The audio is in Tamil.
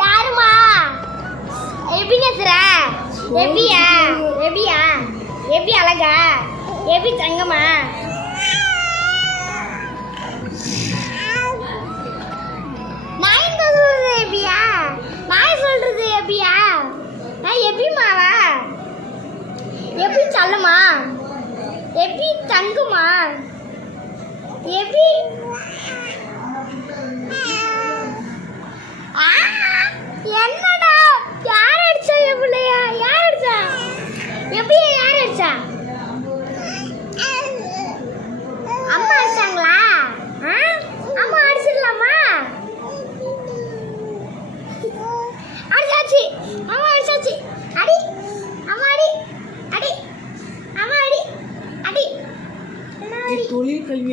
யாருமா எப்படி பேசுற? எபியா எபியா எபி அழகா எபி தங்கம்மா? நான் என்ன சொல்றது எபியா? நான் சொல்றது எபியா? நான் எபிமாவா? எபி சொல்லுமா? எபி தங்குமா? எபி என்னடா யார் அடிச்சா? எவ்வளையா யார் அடிச்சா? எப்படி யார் அடிச்சா? அம்மா அடிச்சாங்களா? அம்மா அடிச்சிடலாமா? அடிச்சாச்சு, அம்மா அடிச்சாச்சு. அடி அம்மா அடி அடி அம்மா அடி அடி. தொழில் கல்வி